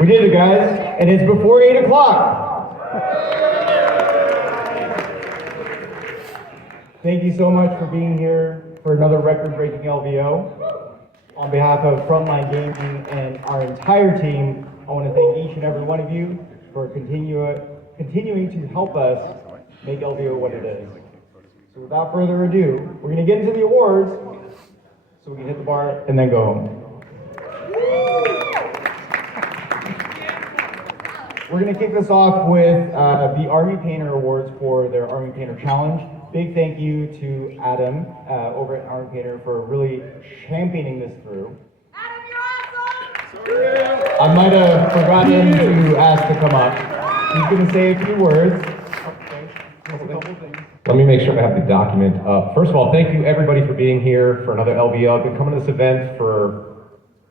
We did it, guys, and it's before 8 o'clock. Thank you so much for being here for another record-breaking LVO. On behalf of Frontline Gaming and our entire team, I want to thank each and every one of you for continuing to help us make LVO what it is. So without further ado, we're going to get into the awards so we can hit the bar and then go home. We're going to kick this off with the Army Painter Awards for their Army Painter Challenge. Big thank you to Adam over at Army Painter for really championing this through. Adam, you're awesome! I might have forgotten to ask to come up. He's going to say a few words. Let me make sure I have the document up. First of all, thank you everybody for being here for another LVO. I've been coming to this event for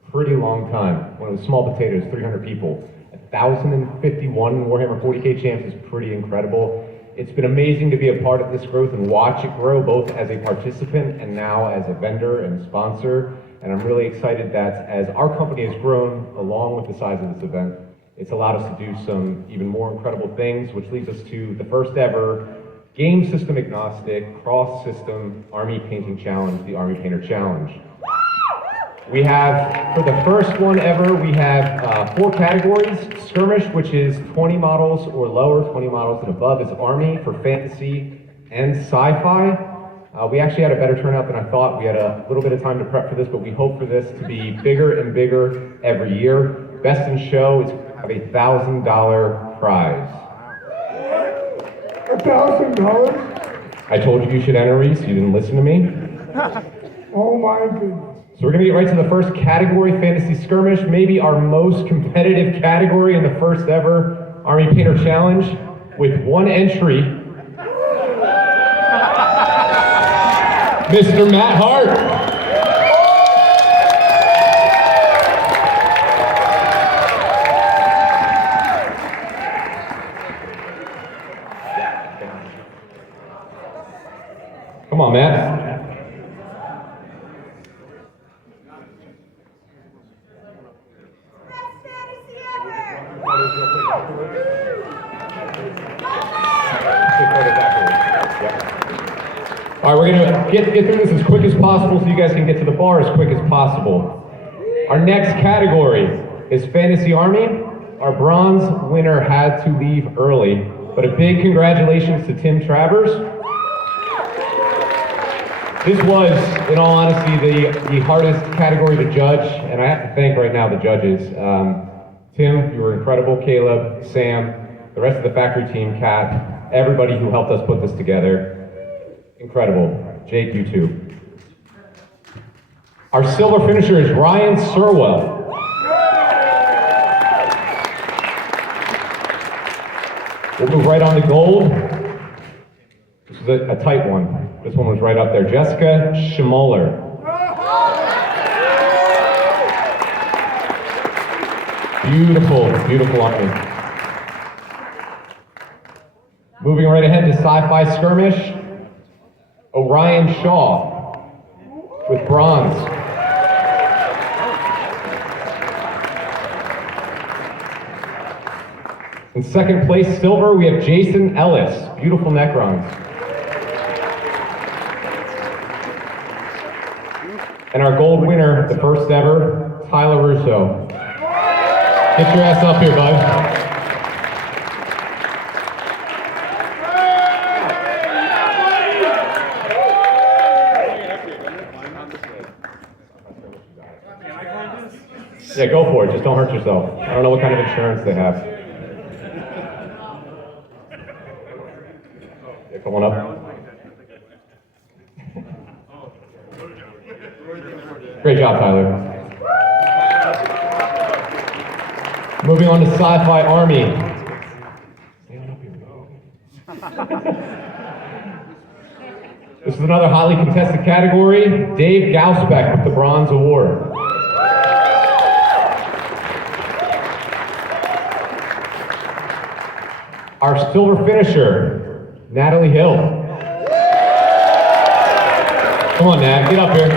a pretty long time. When it was small potatoes, 300 people. 1,051 Warhammer 40K champs is pretty incredible. It's been amazing to be a part of this growth and watch it grow, both as a participant and now as a vendor and sponsor. And I'm really excited that as our company has grown along with the size of this event, it's allowed us to do some even more incredible things, which leads us to the first ever game system agnostic, cross-system Army Painting Challenge, the Army Painter Challenge. We have, for the first one ever, we have 4 categories. Skirmish, which is 20 models or lower, 20 models and above is Army for fantasy and sci-fi. We actually had a better turnout than I thought. We had a little bit of time to prep for this, but we hope for this to be bigger and bigger every year. Best in show is have a $1,000 prize. $1,000? I told you you should enter, Reese. You didn't listen to me. Oh my goodness. So we're going to get right to the first category, Fantasy Skirmish, maybe our most competitive category in the first ever Army Painter Challenge, with 1 entry. Mr. Matt Hart. Come on, Matt. All right, we're gonna get through this as quick as possible so you guys can get to the bar as quick as possible. Our next category is Fantasy Army. Our bronze winner had to leave early, but a big congratulations to Tim Travers. This was, in all honesty, the hardest category to judge, and I have to thank right now the judges. Tim, you were incredible. Caleb, Sam, the rest of the factory team, Kat, everybody who helped us put this together. Incredible. Jake, you too. Our silver finisher is Ryan Surwell. We'll move right on to gold. This is a tight one. This one was right up there. Jessica Schmoller. Beautiful, beautiful army. Moving right ahead to Sci-Fi Skirmish. Orion Shaw with bronze. In second place, silver, we have Jason Ellis. Beautiful Necrons. And our gold winner, the first ever, Tyler Russo. Get your ass up here, bud. Yeah, go for it. Just don't hurt yourself. I don't know what kind of insurance they have. Yeah, come on up. Great job, Tyler. Moving on to Sci-Fi Army. This is another highly contested category. Dave Gausbeck with the Bronze Award. Our silver finisher, Natalie Hill. Come on, Nat, get up here.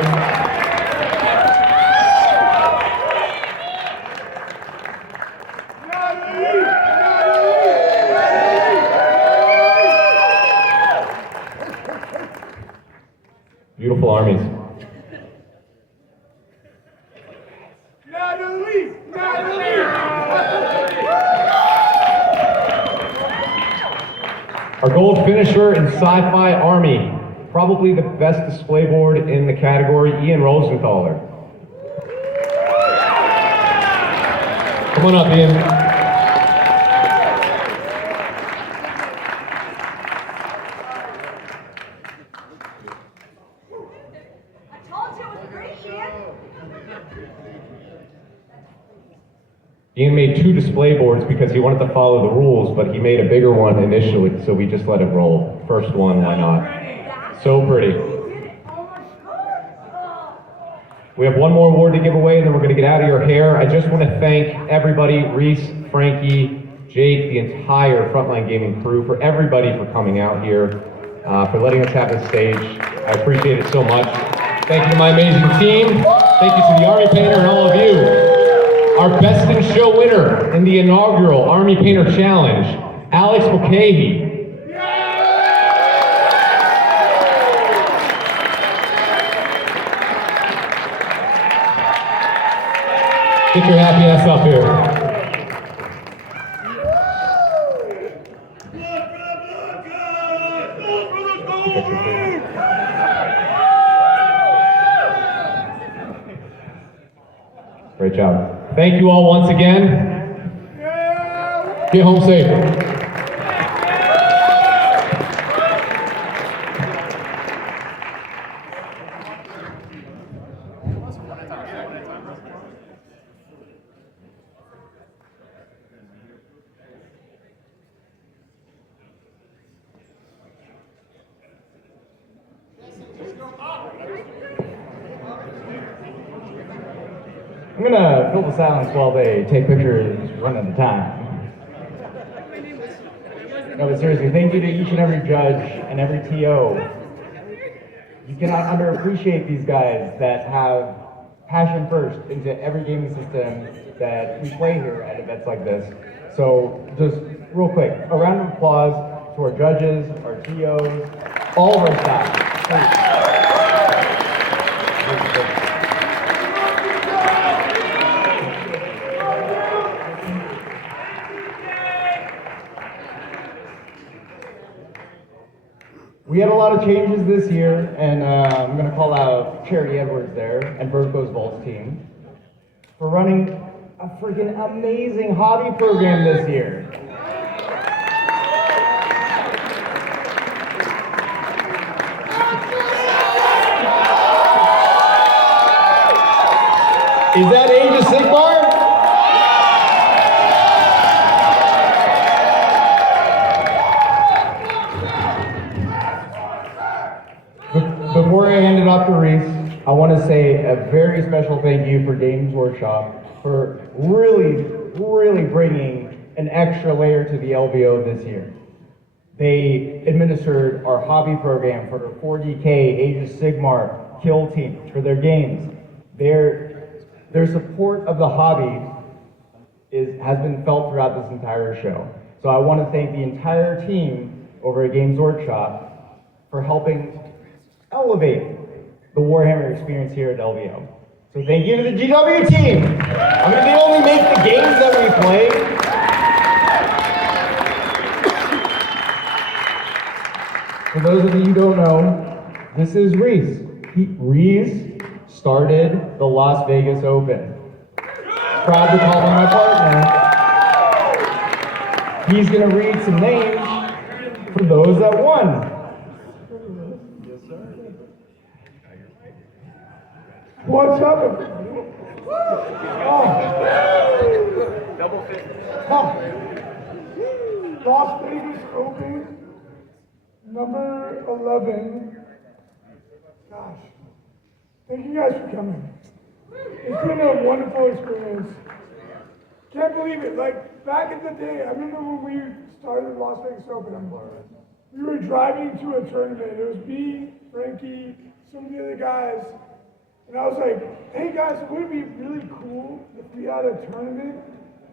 Beautiful armies. Natalie! Natalie! Our gold finisher in Sci-Fi Army. Probably the best display board in the category, Ian Rosenthaler. Come on up, Ian. I told you it was great, Ian. Ian made 2 display boards because he wanted to follow the rules, but he made a bigger one initially, so we just let it roll. First one, why not? So pretty. You did it. Oh my God. We have one more award to give away, and then we're going to get out of your hair. I just want to thank everybody, Reese, Frankie, Jake, the entire Frontline Gaming crew, for everybody for coming out here, for letting us have this stage. I appreciate it so much. Thank you to my amazing team. Thank you to the Army Painter and all of you. Our Best in Show winner in the inaugural Army Painter Challenge, Alex Mulcahy. Get your happy ass up here. Great job. Thank you all once again. Get home safe. I'm gonna fill the silence while they take pictures one at a time. No, but seriously, thank you to each and every judge and every TO. You cannot underappreciate these guys that have passion first into every gaming system that we play here at events like this. So just real quick, a round of applause to our judges, our TOs, all of our staff. Please. We had a lot of changes this year, and I'm going to call out Charity Edwards there and Berko's Vaults team for running a freaking amazing hobby program this year. Is that Age of Sigmar? Before I hand it off to Reese, I want to say a very special thank you for Games Workshop for really bringing an extra layer to the LVO this year. They administered our hobby program for their 40K, Age of Sigmar, Kill Team, for their games. Their support of the hobby has been felt throughout this entire show. So I want to thank the entire team over at Games Workshop for helping elevate the Warhammer experience here at LVO. So thank you to the GW team. I mean, they only make the games that we play. For those of you who don't know, this is Reese. Reese started the Las Vegas Open. Proud to call him my partner. He's gonna read some names for those that won. What's up, everybody? Double fit. Las Vegas Open, number 11. Gosh, thank you guys for coming. It's been a wonderful experience. Can't believe it. Like, back in the day, I remember when we started Las Vegas Open, we were driving to a tournament. It was me, Frankie, some of the other guys. And I was like, hey guys, it would be really cool if we had a tournament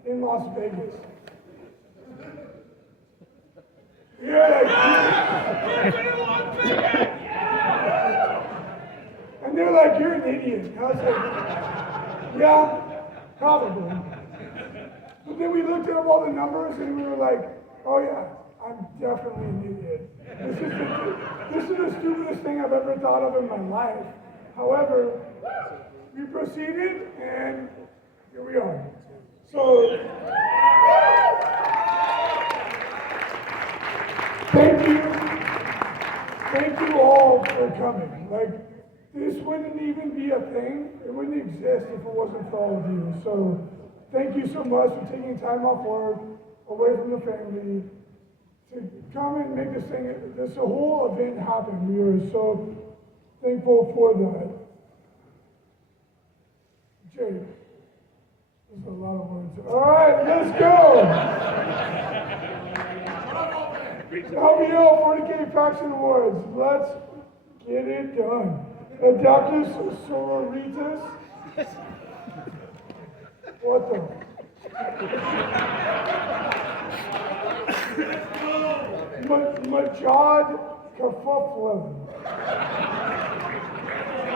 in Las Vegas. like, you're an idiot. I was like, yeah, probably. But then we looked up all the numbers and we were like, oh yeah, I'm definitely an idiot. This is the stupidest thing I've ever thought of in my life. However, we proceeded and here we are. So, thank you all for coming. Like, this wouldn't even be a thing. It wouldn't exist if it wasn't for all of you. So, thank you so much for taking time off work, away from the family, to come and make this whole event happen. We are so thankful for that. Jake, there's a lot of words. All right, let's go. LBO 40K Faction Awards. Let's get it done. Adaptus Sororitas. What the? Majad Kafuflin.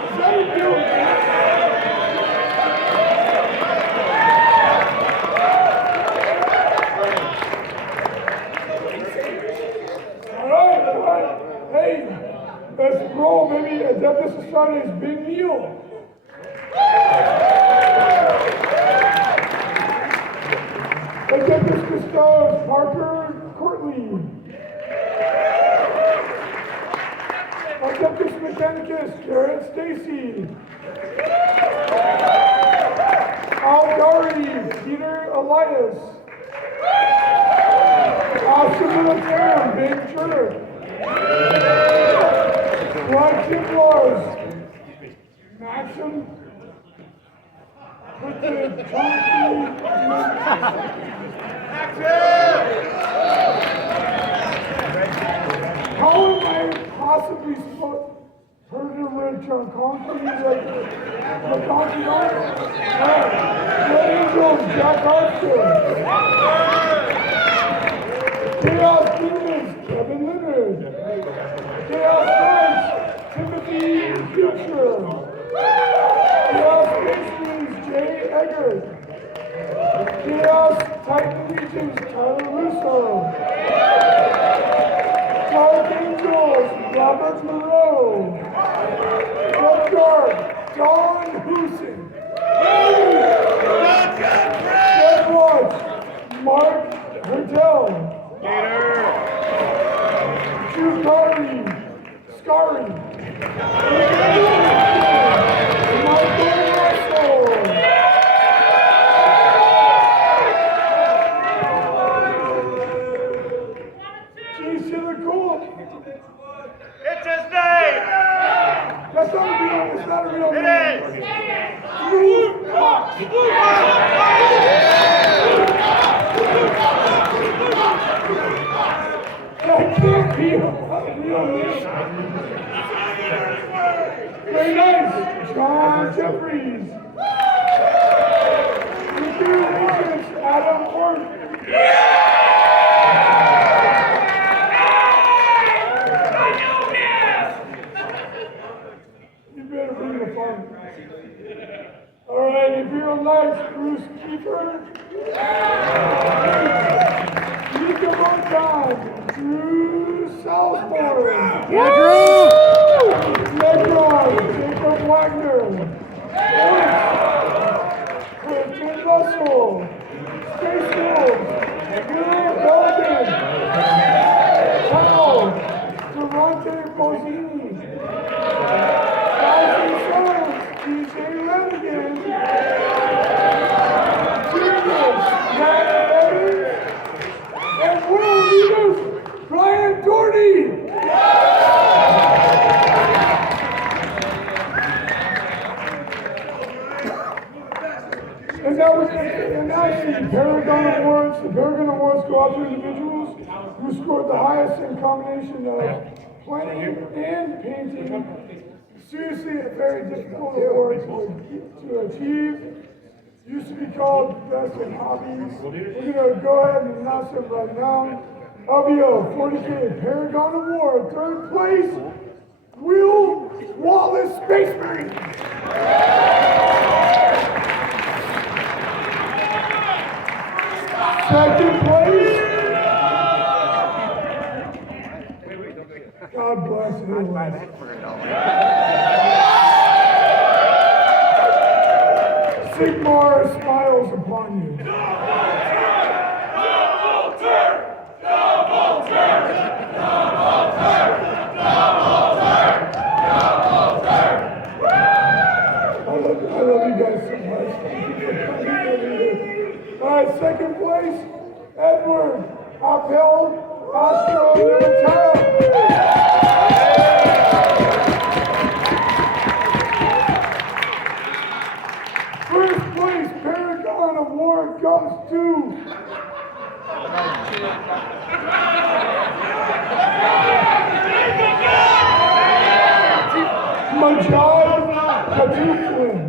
Is that a deal? All right. Hey, let's roll, baby. Adeptus Astartes, Big Neil. Adeptus Custodes, Parker Courtney. Adeptus Mechanicus, Jared Stacy. Aldari, Peter Elias. Austin Militarum, Ben Schurter. Rod Kimblars. Maxim. Put the chunky. How am I possibly supposed to rich on concrete like the concrete on? The Angels, Jack Archer. Chaos Demons, Kevin Leonard. Chaos Knights, Timothy Future. Chaos Pastries, Jay Eggert. Chaos Titan Legions, Tyler Russo. Dark Angels, Robert Moreau. Dark Dark, Don Husin. Dead Watch, Mark Hurdell. Shukari, Scary. Michael Russell. Geez, you look cool. It's his name! That's not a real, it's not a real It name. is! Blue Fox. That can't be a real name. Very nice. John Jeffries. Congratulations, Adam Ford. You better bring the fun. All right, Imperial Knights, Bruce Kiefer. Mika Montan, Drew Salzborn. Yeah, Drew! Negron, Jacob Wagner. Clifton Russell. Space Wolves, Will Belden. Tunnel, Durante Bozini. Thousand Sons, DJ Lenigan. Genius, Matt Evans. And world leaders, Brian Doherty. And now the Paragon Awards. The Paragon Awards go out to individuals who scored the highest in combination of playing and painting. Seriously, a very difficult award to achieve. Used to be called Best in Hobbies. We're going to go ahead and announce it right now. LBO 40K Paragon Award, third place, Will Wallace Space Marines. Second place. God bless everyone. Sigmar smiles upon you. I love you guys so much. Thank you for coming over here. All right, second place, Edward, Appel, Astro, Nutella. First place, Paragon Award goes to Majad Katuflin.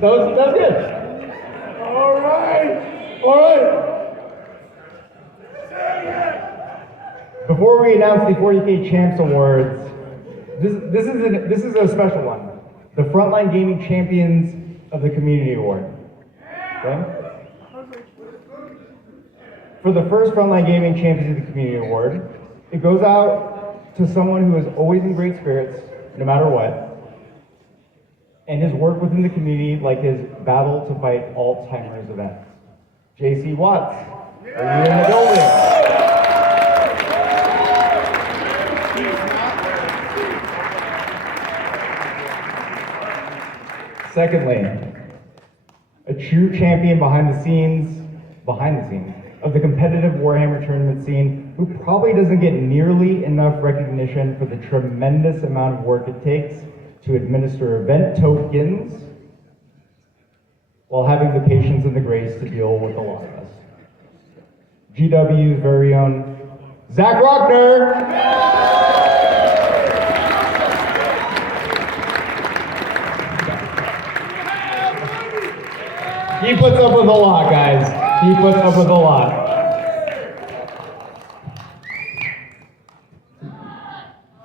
That was good. All right. Before we announce the 40K Champs Awards, this is a special one. The Frontline Gaming Champions of the Community Award. Okay? For the first Frontline Gaming Champions of the Community Award, it goes out to someone who is always in great spirits, no matter what, and his work within the community, like his Battle to Fight Alzheimer's events. JC Watts, are you in the building? Secondly, a true champion behind the scenes of the competitive Warhammer tournament scene, who probably doesn't get nearly enough recognition for the tremendous amount of work it takes to administer event tokens while having the patience and the grace to deal with a lot of us. GW's very own Zach Rockner. He puts up with a lot, guys. He puts up with a lot.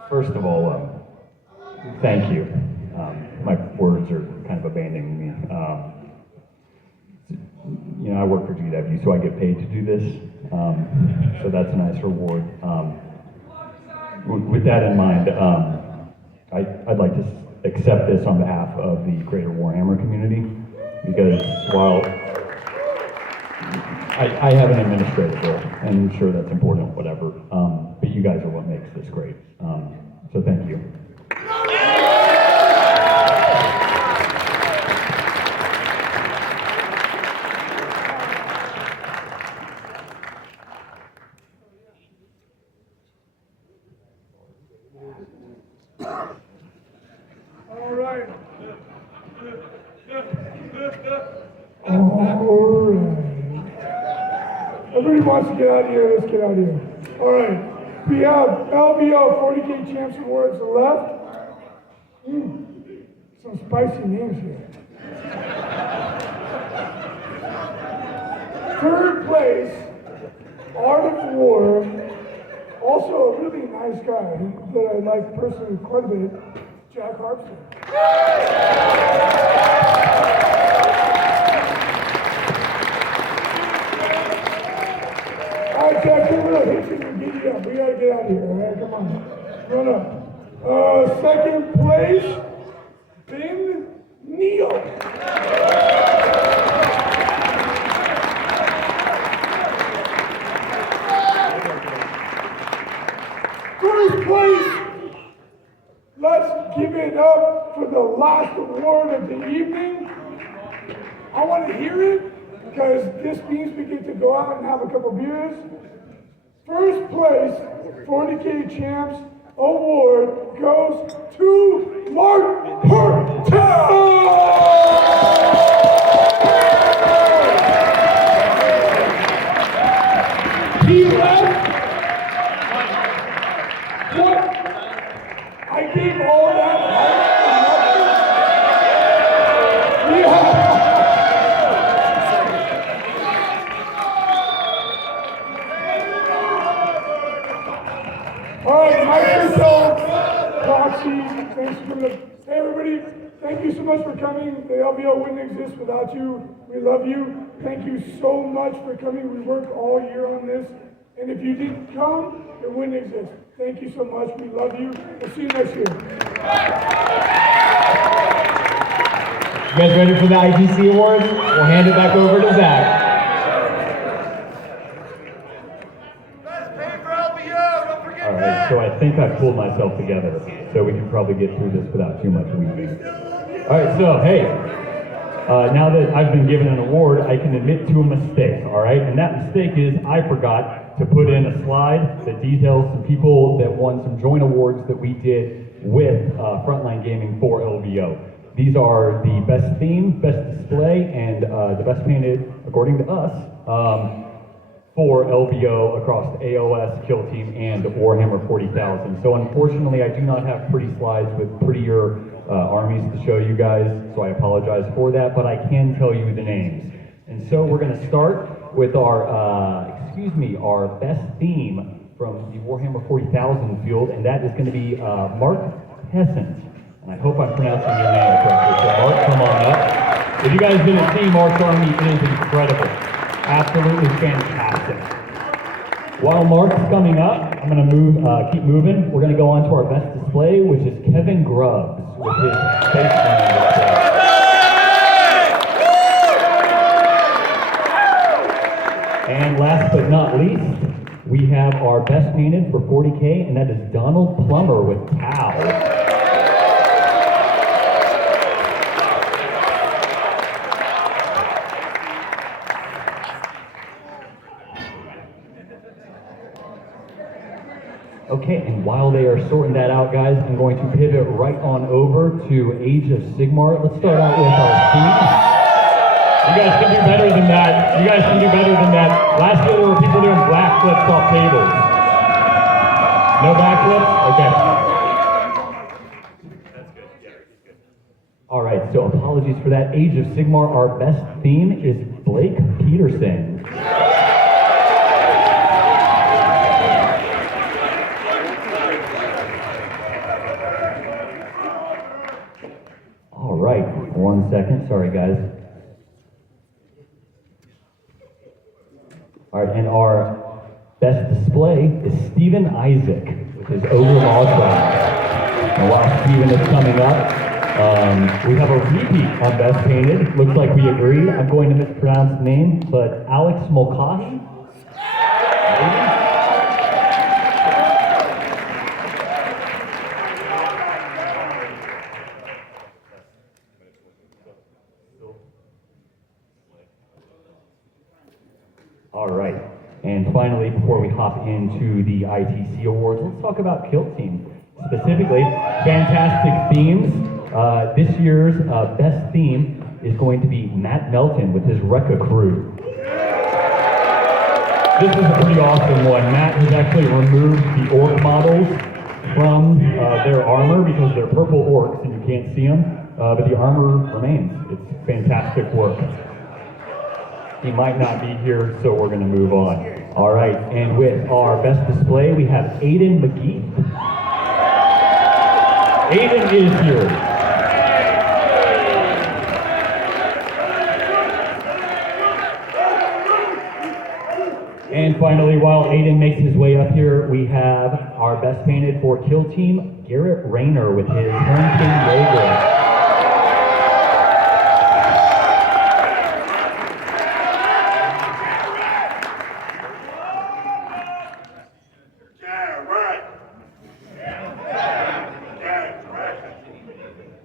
First of all, thank you. My words are kind of abandoning me. I work for GW, so I get paid to do this. So that's a nice reward. With that in mind, I'd like to accept this on behalf of the greater Warhammer community, because while I have an administrative role, and I'm sure that's important, whatever, but you guys are what makes this great. So thank you. All right. All right. Everybody wants to get out of here. Let's get out of here. All right. We have LVO 40K Champs Awards to the left. Some spicy names here. Third place, Art of War. Also a really nice guy that I like personally quite a bit, Jack Harpster. All right, Jack, give it a hit and get you up. We gotta get out of here, all right? Come on, run up. Second place, Ben Neal. First place, let's give it up for the last award of the evening. I want to hear it, because this means we get to go out and have a couple beers. First place, 40K Champs Award goes to Mark Hertel! He left. What? I gave all that hype for Steve, thanks for coming up. Hey everybody, thank you so much for coming. The LVO wouldn't exist without you. We love you. Thank you so much for coming. We worked all year on this. And if you didn't come, it wouldn't exist. Thank you so much. We love you. We'll see you next year. You guys ready for the ITC awards? We'll hand it back over to Zach. Best paid for LBO, don't forget All right, that. so I think I pulled myself together, so we can probably get through this without too much weeping. All right, so hey, now that I've been given an award, I can admit to a mistake, all right? And that mistake is I forgot to put in a slide that details some people that won some joint awards that we did with Frontline Gaming for LVO. These are the best theme, best display, and the best painted, according to us, for LVO across the AOS, Kill Team, and Warhammer 40,000. So unfortunately, I do not have pretty slides with prettier armies to show you guys, so I apologize for that, but I can tell you the names. And so we're gonna start with our, our best theme from the Warhammer 40,000 field, and that is gonna be Mark Hessent. And I hope I'm pronouncing your name correctly. So Mark, come on up. If you guys didn't see Mark's army, it is incredible. Absolutely fantastic. While Mark's coming up, I'm gonna keep moving. We're gonna go on to our best display, which is Kevin Grubbs with his Space Marine display. And last but not least, we have our best painted for 40K, and that is Donald Plummer with Tau. Okay, and while they are sorting that out, guys, I'm going to pivot right on over to Age of Sigmar. Let's start out with our theme. You guys can do better than that. You guys can do better than that. Last year there were people doing backflips off tables. No backflips? Okay. That's good. Yeah, good. All right, so apologies for that. Age of Sigmar, our best theme is Blake Peterson. All right, 1 second. Sorry, guys. All right, and our best display is Stephen Isaac with his Ogre Lawswell. And while Stephen is coming up, we have a repeat on best painted. Looks like we agreed. I'm going to mispronounce the name, but Alex Mulcahy. All right, and finally, before we hop into the ITC awards, let's talk about Kill Team. Specifically, fantastic themes. This year's best theme is going to be Matt Melton with his Rekka crew. This is a pretty awesome one. Matt has actually removed the orc models from their armor because they're purple orcs and you can't see them, but the armor remains. It's fantastic work. He might not be here, so we're going to move on. All right, and with our best display, we have Aiden McGee. Aiden is here. And finally, while Aiden makes his way up here, we have our best painted for Kill Team, Garrett Rayner with his Home King Jaeger.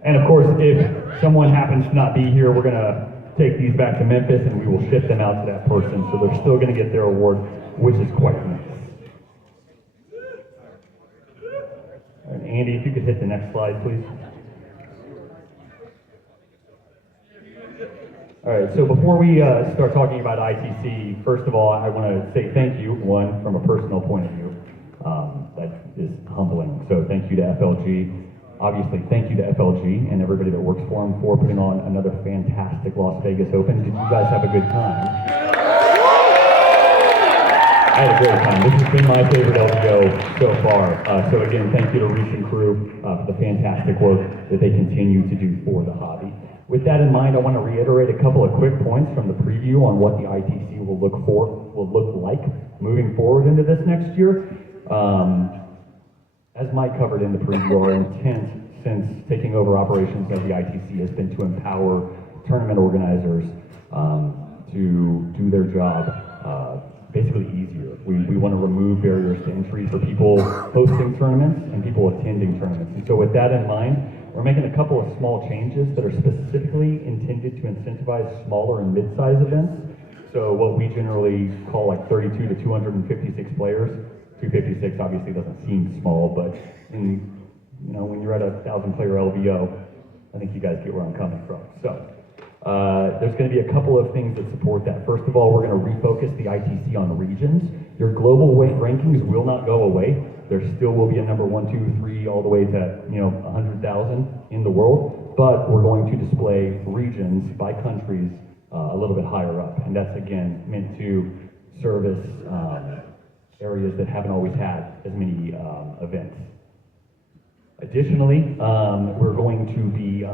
And of course, if someone happens to not be here, we're going to take these back to Memphis and we will ship them out to that person. So they're still going to get their award, which is quite nice. And Andy, if you could hit the next slide, please. All right, so before we start talking about ITC, first of all, I want to say thank you, one, from a personal point of view. That is humbling. So thank you to FLG. Obviously, thank you to FLG and everybody that works for them for putting on another fantastic Las Vegas Open. Did you guys have a good time? I had a great time. This has been my favorite LVO so far. So again, thank you to Reese and crew for the fantastic work that they continue to do for the hobby. With that in mind, I want to reiterate a couple of quick points from the preview on what the ITC will look like moving forward into this next year. As Mike covered in the preview, our intent since taking over operations of the ITC has been to empower tournament organizers to do their job basically easier. We want to remove barriers to entry for people hosting tournaments and people attending tournaments. And so with that in mind, we're making a couple of small changes that are specifically intended to incentivize smaller and mid-size events. So what we generally call like 32 to 256 players. 256 obviously doesn't seem small, but when you're at a 1,000-player LVO, I think you guys get where I'm coming from. So there's going to be a couple of things that support that. First of all, we're going to refocus the ITC on regions. Your global weight rankings will not go away. There still will be a number 1, 2, 3, all the way to 100,000 in the world, but we're going to display regions by countries a little bit higher up, and that's again meant to service areas that haven't always had as many events. Additionally, we're going to be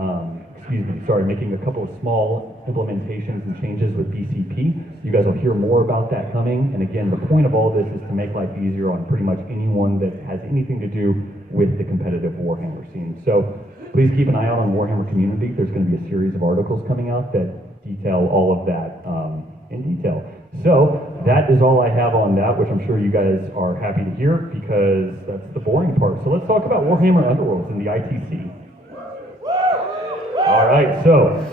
making a couple of small implementations and changes with BCP. You guys will hear more about that coming. And again, the point of all this is to make life easier on pretty much anyone that has anything to do with the competitive Warhammer scene. So please keep an eye out on Warhammer Community. There's going to be a series of articles coming out that detail all of that in detail. So that is all I have on that, which I'm sure you guys are happy to hear because that's the boring part. So let's talk about Warhammer Underworlds and the ITC. All right, so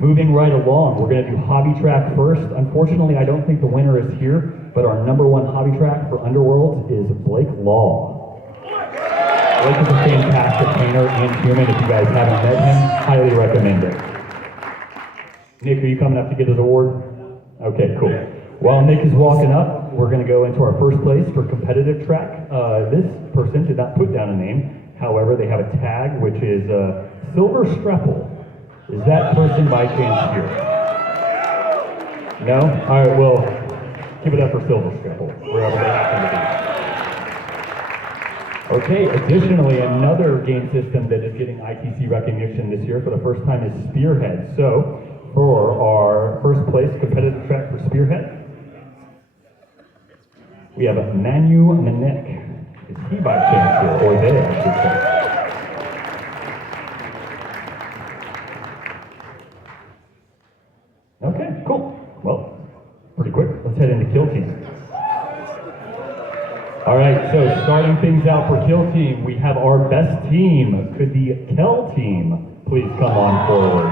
moving right along, we're going to do hobby track first. Unfortunately, I don't think the winner is here, but our #1 hobby track for Underworlds is Blake Law. Blake is a fantastic painter and human. If you guys haven't met him, highly recommend it. Nick, are you coming up to get his award? Okay, cool. While Nick is walking up, we're going to go into our first place for competitive track. This person did not put down a name. However, they have a tag, which is Silver Streppel. Is that person by chance here? No? All right, well, give it up for Silver Streppel, wherever they happen to be. Okay, additionally, another game system that is getting ITC recognition this year for the first time is Spearhead. So, for our first place competitive track for Spearhead, we have Manu Manek. Is he by chance here? Or they, I should say. Okay, cool. Well, pretty quick. Let's head into Kill Team. All right, so starting things out for Kill Team, we have our best team. Could the Kel team please come on forward?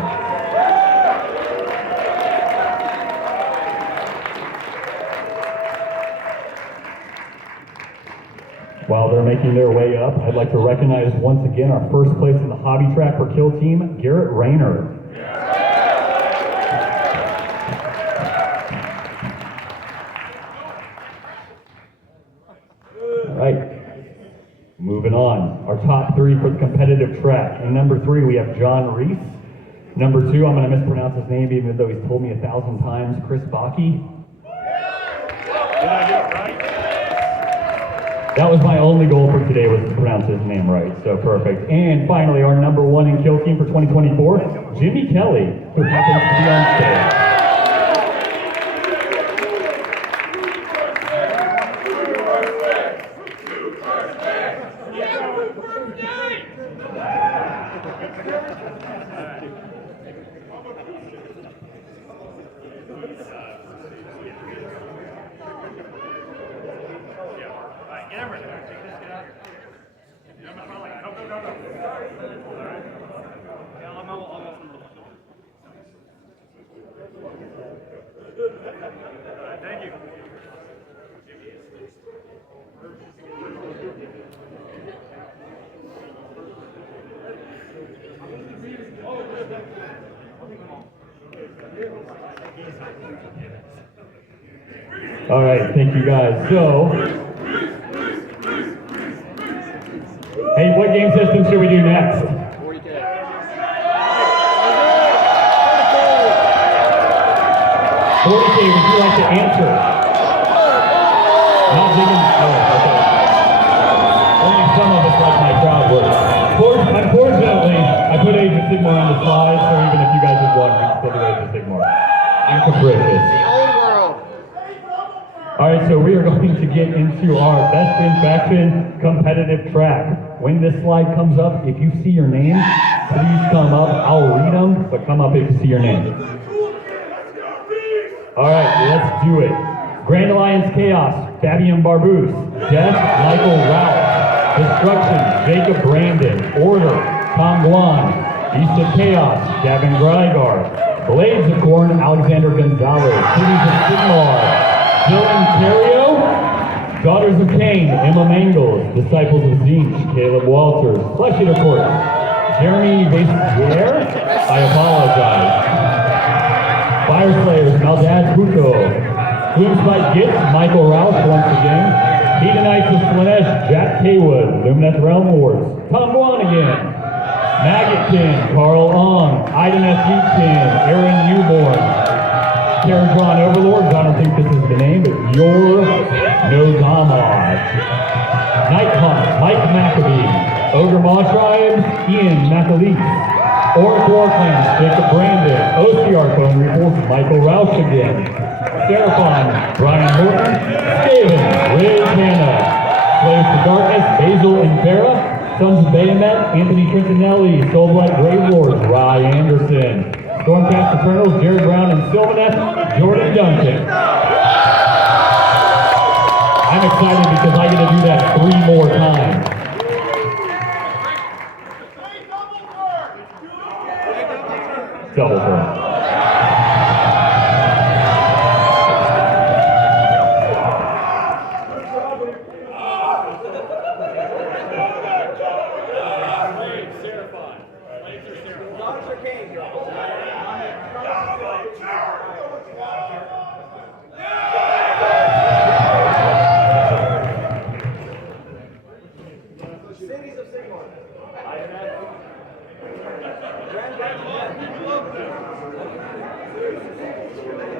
While they're making their way up, I'd like to recognize once again our first place in the hobby track for Kill Team, Garrett Rayner. All right, moving on. Our top 3 for the competitive track. In #3, we have John Reese. #2, I'm going to mispronounce his name even though he's told me 1,000 times, Chris Baki. Did I get it right? That was my only goal for today, was to pronounce his name right, so perfect. And finally, our #1 in Kill Team for 2024, Jimmy Kelly, who happens to be on stage. Thank you. All right, thank you guys. So, hey, what game system should we do next? 40K. 40K, would you like to answer? Not digging. Oh, okay. Only some of us like my crowd work. Unfortunately, I put Age of Sigmar on the slide, so even if you guys just watch, we can still do Age of Sigmar. I'm capricious. Alright, so we are going to get into our best in faction competitive track. When this slide comes up, if you see your name, please come up. I'll read them, but come up if you see your name. Alright, let's do it. Grand Alliance Chaos, Fabian Barbouz. Death, Michael Ralph. Destruction, Jacob Brandon. Order, Tom Guan. East of Chaos, Gavin Greigar. Blades of Corn, Alexander Gonzalez. Cities of Sigmar, Dylan Terrio. Daughters of Cain, Emma Mangles. Disciples of Zinch, Caleb Walters. Flesh Eater Court, Jeremy Vasier. I apologize. Fire Slayers, Maldad Puto. Gloomspite Gitz, Michael Rouse once again. Hedonites of Slanesh, Jack Haywood. Lumineth Realm Wars, Tom Guan again. Maggotkin, Carl Ong. Ideneth Heatkin, Aaron Newborn. Caradron Overlords, I don't think this is the name, but Yor Nozamad. Nighthawk, Mike Maccabee. Ogre Maw Tribes, Ian McAleese. Oric Warclans, Jacob Brandon. OCR Phone Reports, Michael Rouse again. Seraphon, Brian Horton. Skaven, Riz Hanna. Slaves to Darkness, Basil and Vera. Sons of Bayonet, Anthony Trentinelli. Soulblight Grave Lords, Rye Anderson. Stormcast Eternals, Jared Brown and Sylvaneth, Jordan Duncan. I'm excited because I get to do that 3 more times. Double turn.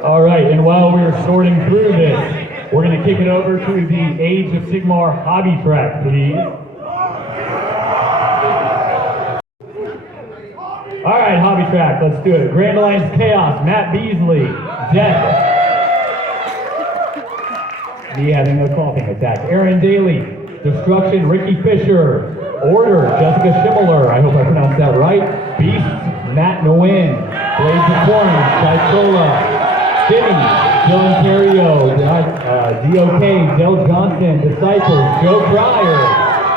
All right, and while we're sorting through this, we're going to kick it over to the Age of Sigmar hobby track, please. All right, hobby track, let's do it. Grand Alliance Chaos, Matt Beasley. Death. Me having a coughing attack. Aaron Daly. Destruction, Ricky Fisher. Order, Jessica Schimmeler. I hope I pronounced that right. Beast, Matt Nguyen. Blades of Corn, Shai Sola. City, Dylan Terrio, DOK, Dale Johnson, Disciples, Joe Pryor,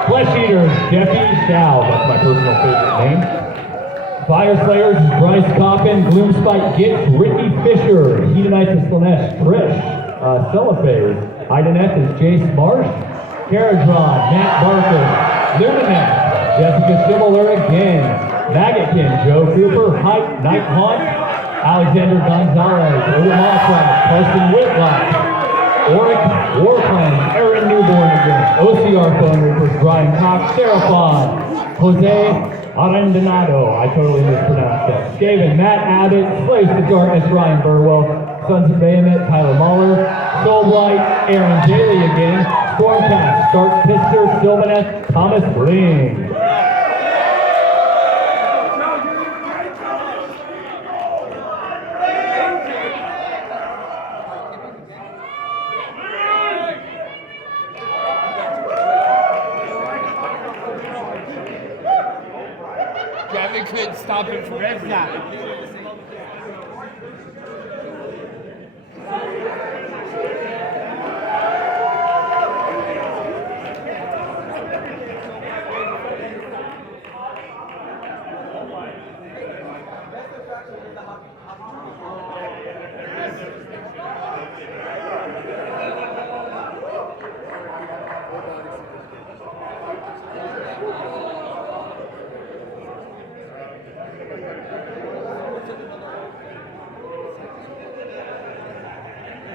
Flesh Eaters, Jeffy Shao, that's my personal favorite name. Fire Slayers, Bryce Coffin, Gloomspite Gitz, Ricky Fisher, Hedonites of Slanesh, Trish, Cellophase, Ideneth is Jace Marsh, Caradron, Matt Barker, Lumineth, Jessica Schimmeler again, Maggotkin, Joe Cooper, Night Haunt, Alexander Gonzalez, Odin Mossrack, Carson Whitlock, Oric Warclan, Aaron Newborn again, OCR Phone Reapers, Brian Cox, Seraphon, Jose Arendonado, I totally mispronounced that, Skaven, Matt Abbott, Slaves to Darkness, Ryan Burwell, Sons of Bayonet, Tyler Mahler, Soulblight, Aaron Daly again, Stormcast, Stark Pister, Sylvaneth, Thomas Bling. Gavin couldn't stop him from everything.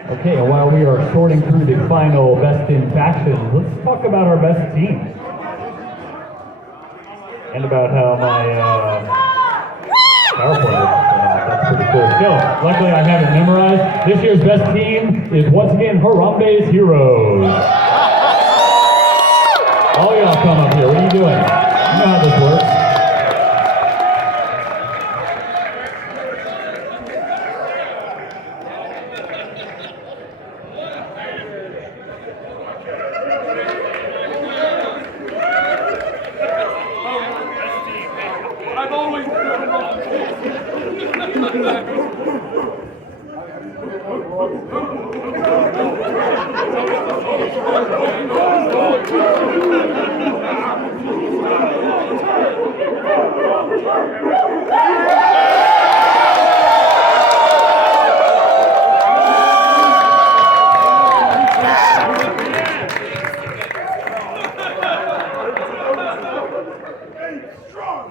Okay, and while we are sorting through the final best in faction, let's talk about our best team. And about how my PowerPoint is. That's pretty cool. So, luckily I have it memorized. This year's best team is once again Harambe's Heroes. All y'all come up here. What are you doing? You know how this works.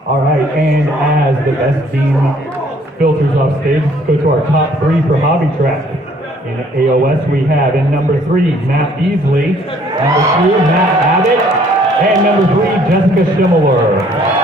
All right, and as the best team filters off stage, let's go to our top 3 for Hobby Track. In AOS, we have in number 3, Matt Beasley, number 2, Matt Abbott, and number 3, Jessica Schimmeler.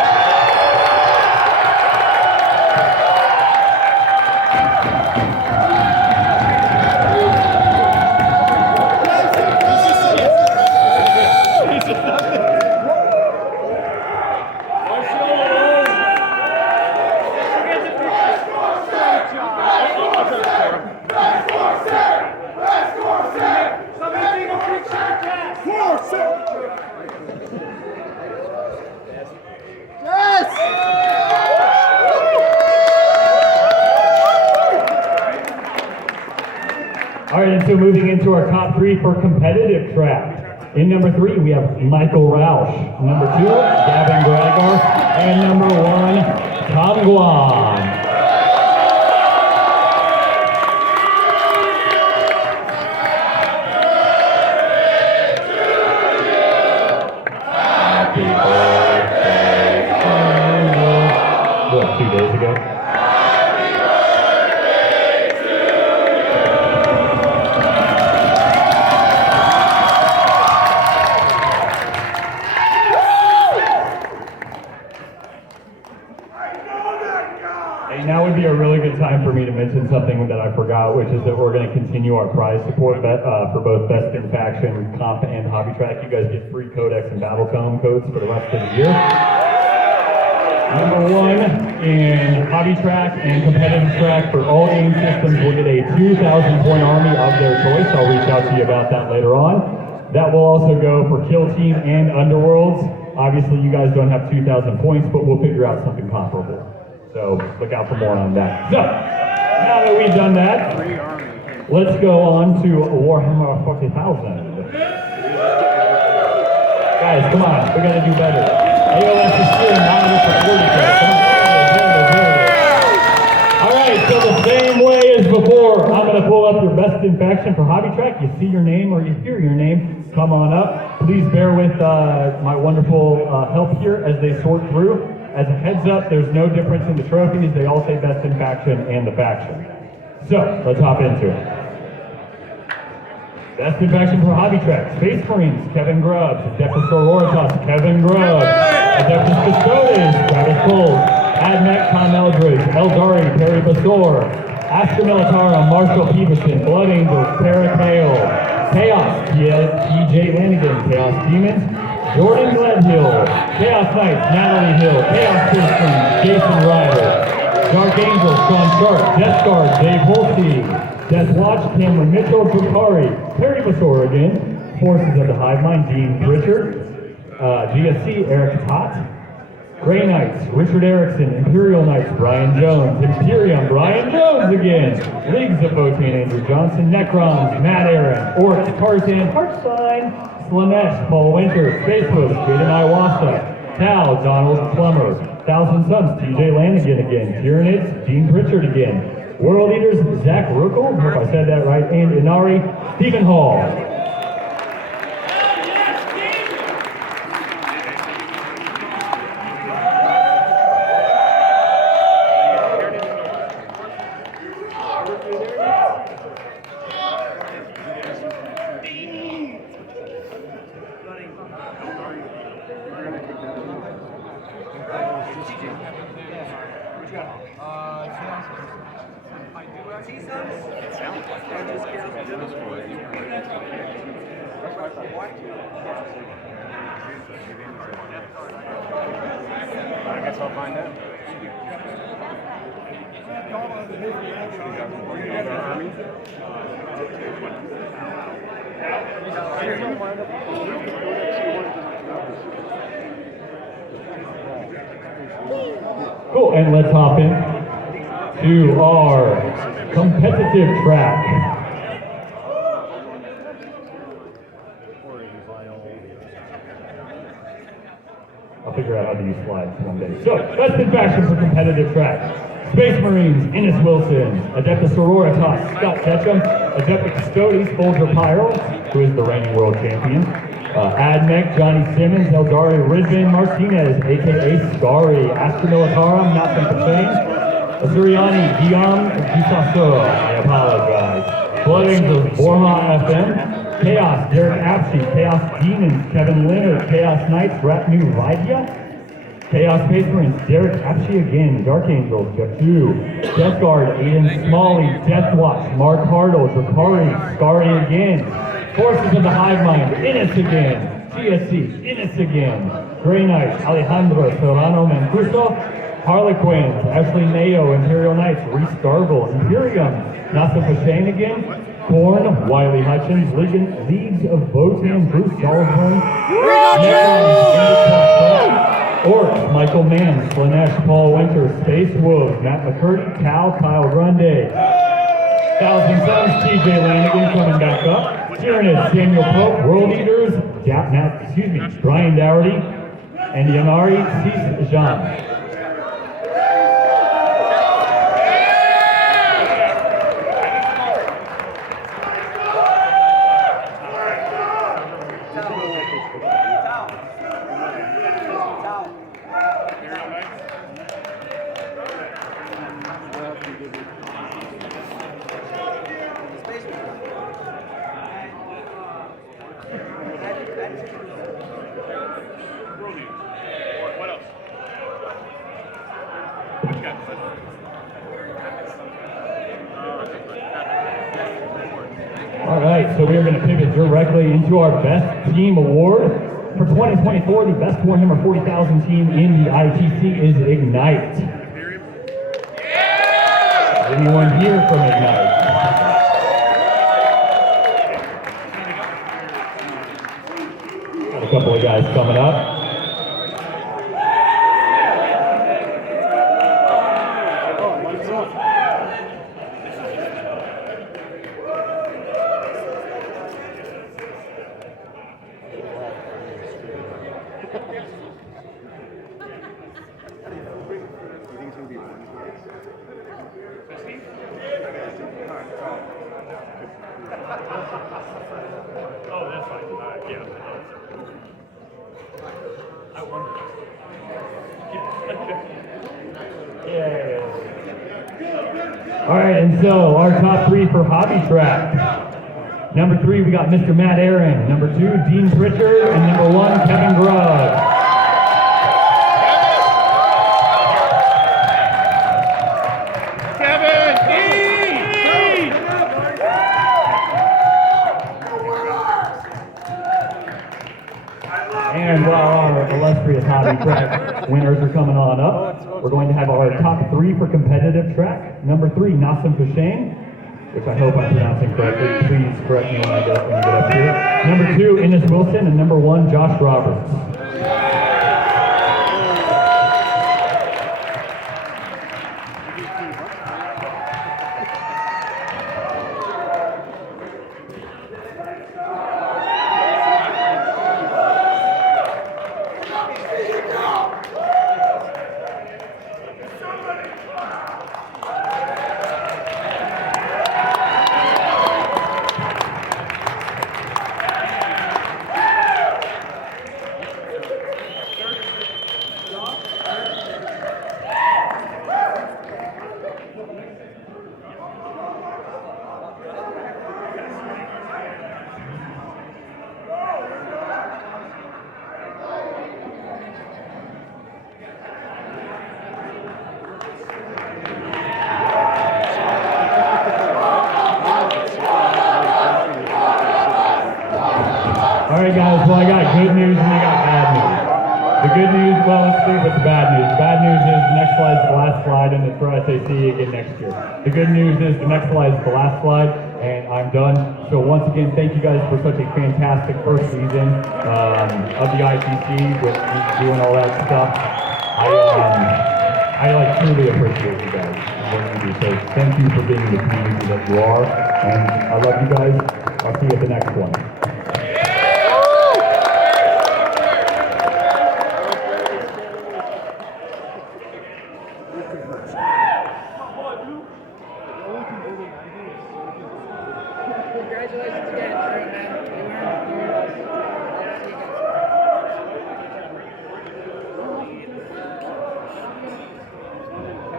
All right, and so moving into our top 3 for competitive track. In number 3, we have Michael Roush. Number 2, Gavin Gregor. And number 1, Tom Guan. Happy birthday to you. What, 2 days ago? Now would be a really good time for me to mention something that I forgot, which is that we're going to continue our prize support for both Best in Faction, Comp, and Hobby Track. You guys get free Codex and Battlecom codes for the rest of the year. Number 1 in Hobby Track and Competitive Track for all game systems will get a 2,000 point army of their choice. I'll reach out to you about that later on. That will also go for Kill Team and Underworlds. Obviously, you guys don't have 2,000 points, but we'll figure out something comparable. So look out for more on that. So, now that we've done that, let's go on to Warhammer 40,000. Guys, come on, we gotta do better. AOS is here, not for 40K. All right, so the same way as before, I'm gonna pull up your Best in Faction for Hobby Track. You see your name or you hear your name, come on up. Please bear with my wonderful help here as they sort through. As a heads up, there's no difference in the trophies. They all say Best in Faction and the faction. So, let's hop into it. Best in Faction for Hobby Track. Space Marines, Kevin Grubbs. Adeptus Sororitas, Kevin Grubbs. Adeptus Custodes, Travis Cole. Admech, Tom Eldridge. Eldari, Perry Basor. Astra Militarum, Marshall Peterson. Blood Angels, Tara Kale. Chaos, PJ Lanigan. Chaos Demons. Jordan Gledhill, Chaos Knights, Natalie Hill, Chaos Christians, Jason Ryder, Dark Angels, Sean Sharp, Death Guard, Dave Holstein, Death Watch, Cameron Mitchell, Drukari, Perry Basor again, Forces of the Hive Mind, Dean Pritchard, GSC, Eric Tott, Grey Knights, Richard Erickson, Imperial Knights, Brian Jones, Imperium, Brian Jones again, Leagues of Botane, Andrew Johnson, Necrons, Matt Aaron, Orcs, Tarzan, Heartsign, Slanesh, Paul Winter, Spacewood, Jaden Iwasa, Tao, Donald Plummer, Thousand Suns, TJ Lanigan again, Tyranids, Dean Pritchard again, World Eaters, Zach Ruckel, hope I said that right, and Inari, Stephen Hall. I guess I'll find out. Cool, and let's hop in to our competitive track. I'll figure out how to use slides one day. So, best in fashion for competitive track. Space Marines, Innes Wilson. Adeptus Sororitas, Scott Ketchum. Adeptus Custodes, Folger Pyro, who is the reigning world champion. Admech, Johnny Simmons, Eldari Ridvan Martinez, aka Scary. Astronilitarum, Nathan Pachane. Asuriani, Guillaume Gisasso, I apologize. Blood Angels, Warhammer FM. Chaos, Derek Apsey. Chaos Demons, Kevin Leonard. Chaos Knights, Ratnu Vidya. Chaos Space Marines, Derek Apsey again. Dark Angels, Jeff 2. Death Guard, Aiden Smalley. Death Watch, Mark Hartle. Drakari, Scary again. Forces of the Hive Mind, Innes again. TSC, Innes again. Grey Knights, Alejandro Serrano Mancuso. Harlequins, Ashley Mayo, Imperial Knights, Reese Dargle. Imperium, Nasa Pashane again. Korn, Wiley Hutchins, Leagues of Votan, Bruce Salzburn. Orcs, Michael Mann, Slanesh, Paul Winter, Space Wolves, Matt McCurdy, Cal, Kyle Grundy. Thousand Suns, TJ Lanigan coming back up. Tyrannid, Samuel Pope, World Eaters, Brian Dougherty, and Yanari Cis Jean. What else? All right, so we are going to pivot directly into our Best Team Award. For 2024, the Best Warhammer 40,000 team in the ITC is Ignite. Anyone here from Ignite? Got a couple of guys coming up. Oh, that's fine. Yeah. I wonder. All right, and so our top three for Hobby Track. Number 3, we got Mr. Matt Aaron. Number 2, Dean Pritchard. And number 1, Kevin Grubb. And while our illustrious Hobby Track winners are coming on up, we're going to have our top 3 for competitive track. Number 3, Nassim Hussain, which I hope I'm pronouncing correctly. Please correct me when I get up here. Number 2, Innes Wilson, and number 1, Josh Roberts. All right, guys. Well, I got good news and I got bad news. The good news, well, let's see what's the bad news. The bad news is the next slide is the last slide, and it's where I say see you again next year. The good news is the next slide is the last slide, and I'm done. So once again, thank you guys for such a fantastic first season of the ITC with me doing all that stuff. I like truly appreciate you guys. What you do. So thank you for being the community that you are, and I love you guys. I'll see you at the next one. Congratulations again, man.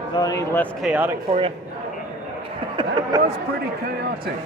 Is that any less chaotic for you? That was pretty chaotic.